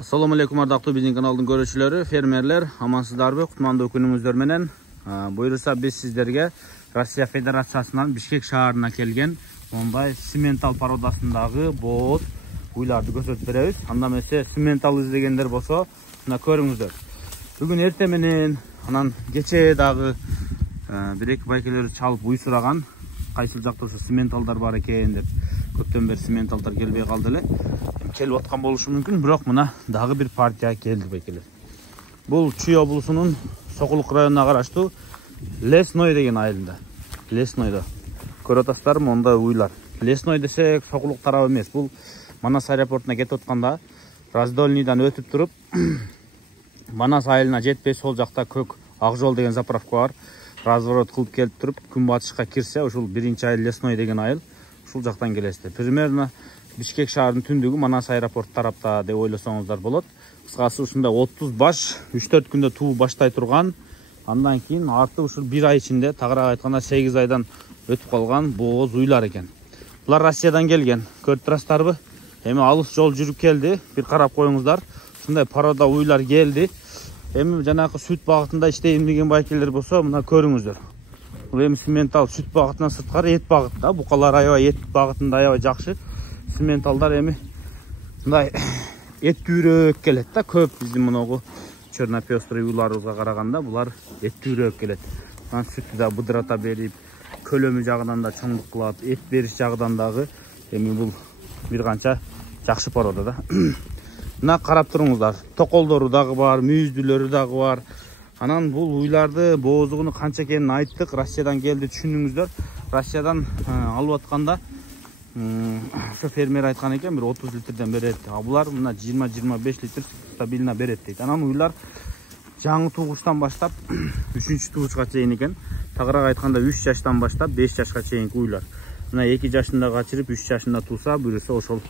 Assalamu alaikum ардактуу биздин каналдын көрүүчүлөрү, фермерлер, амансыздарбы? Кутмандуу күнүңүздөр менен. Буйруса биз сиздерге Россия Федерациясынан Бишкек шаарына келген мондай симментал породасындагы бооз уйларды көрсөтүп беребиз. Анда эмесе симментал издегендер болсо, мына көрүңүздөр. Бүгүн эрте менен, анан кечээ дагы бир-эки байкелер чалып уй сураган. Кайсыл жакта ошо симменталдар бар экен деп, көптөн бери симменталдар келбей калды эле. Келип аткан болушу мүмкүн, бирок мына дагы бир партия келди байкелер. Бул Чүй облусунун Сокулук районуна караштуу Лесной деген айылында. Леснойдо. Көрүп атасыздарбы мондай уйлар. Лесной десек Сокулук тарабы эмес. Бул Манас аэропортуна кетип атканда Раздольныйдан өтүп туруп Манас айылына жетпей сол жакта көк ак жол деген заправка бар. Разворот кылып келип туруп күнбатышка кирсе, ушул биринчи айыл Лесной деген айыл. Ушул жактан келесиздер. Примерно Бишкек шаарынын түндүгү Манас аэропорт тарапта деп ойлосоңуздар болот. Кыскасы ушундай 30 баш 3-4 күндө туу баштай турган. Андан кийин арты ушул 1 ай ичинде, тагыраак айтканда 8 айдан өтүп калган бооз уйлар экен. Булар Россиядан келген. Көрүп турасыздарбы? Эми алыс жол жүрүп келди. Бир карап коюңуздар. Ушундай порода уйлар келди. Эми жанакы сүт багытында иштейм деген байкелер болсо, мына көрүңүздөр. Бул эми симментал сүт багытынан сырткары эт багытта. Букалар аябай эт багытында аябай жакшы. Симменталдар эми мындай эттүүрөөк келет да, көп биздин моногу чернопестрый уйларыбызга караганда булар эттүүрөөк келет. Анан сүттү да быдырата берип, көлөмү жагынан да чоңдук кылат, эт бериш жагынан дагы эми бул бир канча жакшы порода да. Мына карап туруңуздар, токолдору дагы бар, мүйүздүлөрү дагы бар. Анан бул уйларды боозугуну канча экенин айттык, Россиядан келди түшүндүңүздөр. Россиядан алып атканда ошо фермер айткан экен, бир 30 литрден берет. А булар мына 20-25 литр стабильно берет дейт. Анан уйлар жаңы тугуштан баштап 3-чү тугушка чейин экен. Тагыраак айтканда 3 жаштан баштап 5 жашка чейинки уйлар. Мына 2 жашында качырып 3 жашында тууса, буюрса ошол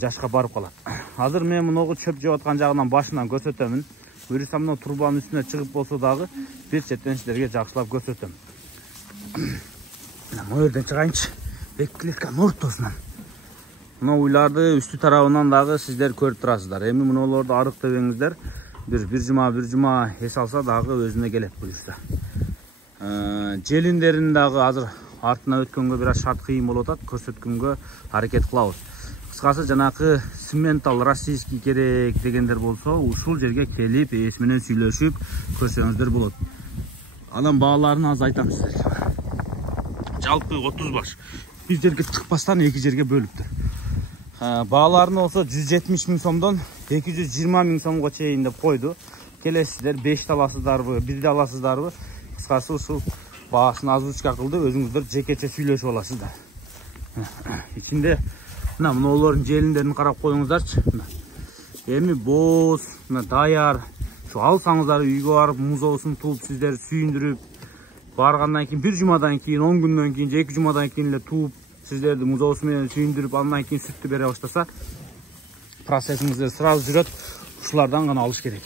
жашка барып калат. Азыр мен муногу чөп жеп аткан жагынан башынан көрсөтөмүн. Буюрса мына турбанын үстүнө чыгып болсо дагы бир четтен сиздерге жакшылап көрсөтөм. Мына жерден чыгайынчы. Бекклеткан ортосунан. Мына уйларды үстү тарабынан дагы сиздер көрүп турасыздар. Эми мунулорду арыктабеңиздер. Бир жума эс алса дагы өзүнө келет буюрса. Желиндерин дагы азыр артына өткөнгө бир аз шарт кыйын болуп атат, көрсөткөнгө аракет кылабыз. Кыскасы жанакы симментал российский керек дегендер болсо, ушул жерге келип, эс менен сүйлөшүп көрсөңүздөр болот. Анан бааларын аз айтам сиздерге. Жалпы 30 баш. Bir жерге чыкпастан 2 жерге бөлүптүр. Бааларын болсо 170 000 сомдон 220 000 сомго чейин деп койду. Келесиздер 5 аласыздарбы, 1 аласыздарбы? Кыскасы ушул баасын озвучка кылды, өзүңүздөр жекече сүйлөшүп аласыздар. Ичинде мына мунулордун желиндерин карап коюңуздарчы. Эми бооз, мына даяр. Şu алсаңыздар үйгө барып музоосун тууп сиздер сүйүндүрүп баргандан кийин 1 жумадан кийин, 10 күндөн кийин, 2 жумадан кийин эле тууп сиздерди музоосу менен сүйүндүрүп, андан кийин сүттү бере баштаса, процессиңиздер сразу жүрөт. Ушулардан гана алыш керек.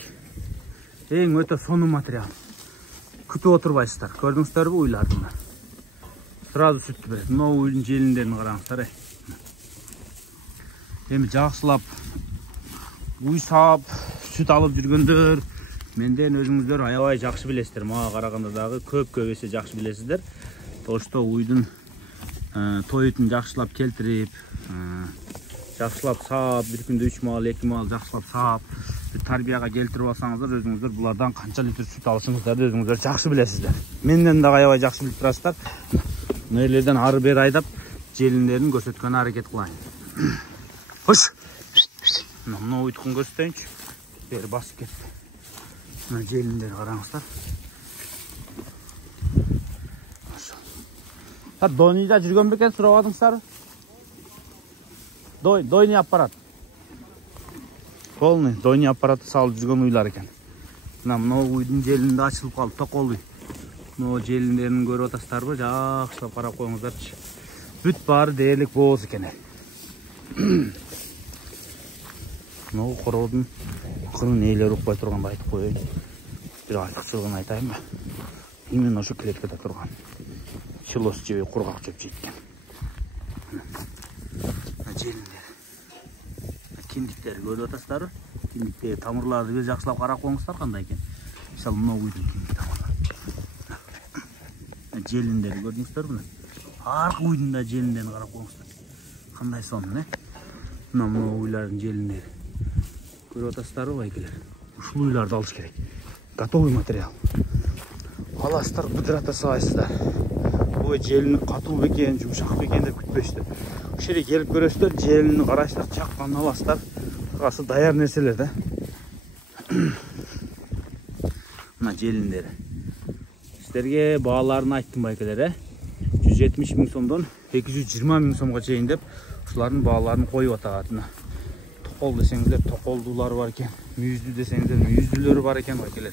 Эң өтө сонун материал. Күтүп отурбайсыздар. Көрдүңүздөрбү уйларды? Сразу сүттү берет. Мына уйдун желиндерин караңыздар. Эми жакшылап уй саап, сүт алып жүргөндөр менден өзүңүздөр аябай жакшы билесиздер. Мага караганда дагы көп эсе жакшы билесиздер. Ошто уйдун тоютун жакшылап келтирип, жакшылап саап, бир күндө 3 маал, 2 маал жакшылап саап, бир тарбияга келтирип алсаңыздар, өзүңүздөр булардан канча литр сүт алышыңыздарды өзүңүздөр жакшы билесиздер. Менден дагы аябай жакшы билип турасыздар. Мына жерлерден ары бери айдап, желиндерин көрсөткөнгө аракет кылайын. Хош. Мына уйдукун көрсөтөйүнчү. Бери басып кетти. Мына желиндерин караңыздар. Дойныйда жүргөн бекен сурабадыңыздар? Дойный аппарат. Полный дойный аппараты салып жүргөн уйлар экен. Мына уйдун желинде ачылып калды, токол уй. Мына желиндерин көрүп атасыздарбы? Жакшылап карап коюңуздарчы. Бүт баары дээрлик бооз экен. Мына короодун кырын ээлери укпай турганды айтып коеюн. Бир артыкчылыгын айтайынбы? Именно ошо клеткада турган. Силос жебей кургак жеп жейт экен. Желиндер. киндиктер көрүп атасыздарбы? Киндиктеги тамырларды бир жакшылап карап коюңуздар кандай экен. Мисалы мына уйдун киндик тамырлары. Желиндери көрдүңүздөрбү мына? Аркы уйдун да желиндерин карап коюңуздар. Кандай сонун, мына уйлардын желиндери. Көрүп атасыздарбы байкелер? Ушул уйларды алыш керек. Готовый материал. Аласыздар, быдырата саласыздар. Бул желини катуу бекен, жумшак бекен деп күтпөйсүздөр. Ушул жерге келип көрөсүздөр, желини карайсыздар, чаккан аласыздар. Касы даяр нерселер да. Мына желиндери. Сиздерге бааларын айттым байкелер, 170 миң сомдон 220 миң сомго чейин деп ушулардын бааларын коюп атат. Токол десеңиздер, токолдуулар бар экен. Мүйүздүү десеңиздер, мүйүздүүлөрү бар экен байкелер.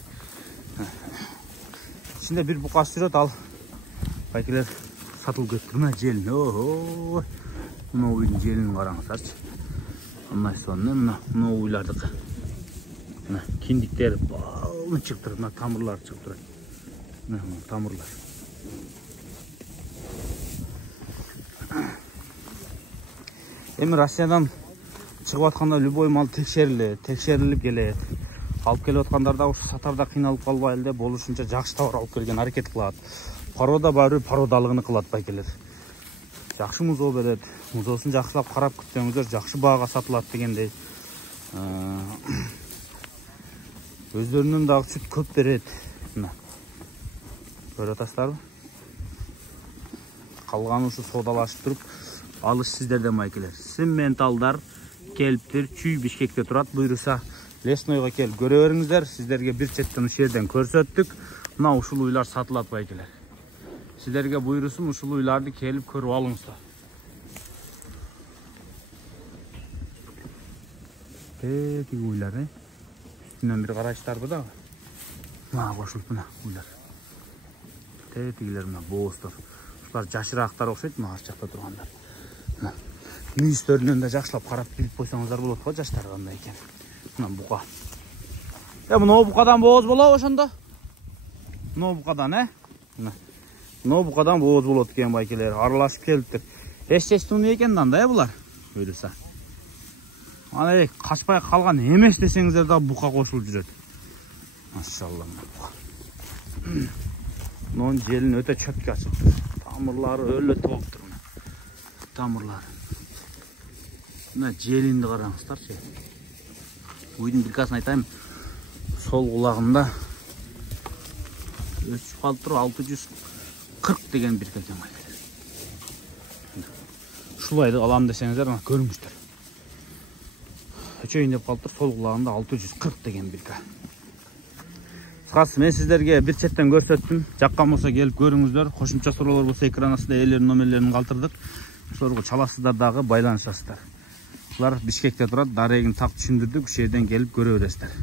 İçinde bir buka sürüyor al. Baykiler satılıp götürme jelin. Oho. Buna oyun jelin karanızlar. Ondan sonra buna uylardık. Kindikleri bağlı çıktırır. Tamırlar çıktırır. Tamırlar. Emin Rusya'dan çıkıp atkanda любой mal teksherilip geledi. Алып келип аткандарда ушу сатарда кыйналып калбайлы деп болушунча жакшы товар алып келген аракет кылат. Парода баары пародалыгын кылат байкелер. Жакшы музоо берет. Музоосун жакшылап карап күтсөңүздөр жакшы баага сатылат дегендей. Өздөрүнүн дагы сүт көп берет. Мына. Көрүп атасыздарбы? Калганы ушу содалашып туруп алыш сиздерден байкелер. Симменталдар келиптир, чүй Бишкекте турат, буйруса Леснойго келип көрө бериңиздер. Сиздерге бир четтен ушул жерден көрсөттүк. Мына ушул уйлар сатылат байкелер. Сиздерге буйрусум ушул уйларды келип көрүп алыңыздар. Тиги уйлар, Үстүнөн бир карайсыздарбы да? Мына кошулуп мына уйлар. Тигилер мына бооздор. Ушулар жашыраактар окшойт, мына ар жакта тургандар. Мына мүйүздөрүнөн да жакшылап карап билип койсоңуздар болот го, жаштар кандай экен. Мына бука. Мына букадан бооз болобу ошондо? Мына букадан, Мына букадан бооз болот экен байкелер. Аралашып келиптир. Естественно экен да булар. Буйруса. Ана качпай калган эмес десеңиздер да бука кошулуп жүрөт. Машалла. Мунун желин өтө чөпкө ачыктыр. Тамырлары өлө толуптур мына. Тамырлары. Мына желинди караңыздарчы. Уйдун биркасын айтайм. Сол кулагында өсүп калыптыр 640 деген бирка экен байкелер. Ушулайды алам десеңиздер, мына көрүңүздөр. Өчөйүн деп калыптыр, сол кулагында 640 деген бирка. Кысқасы мен сиздерге бир четтен көрсөттүм. Жаккан болсо келип көрүңүздөр. Кошумча суроолор болсо экран астында ээлеринин номерлерин калтырдык. Ошолорго чаласыздар дагы байланышасыздар. Булар Бишкекте турат, дарегин так түшүндүрдүк. Ушул жерден келип көрө бересиздер.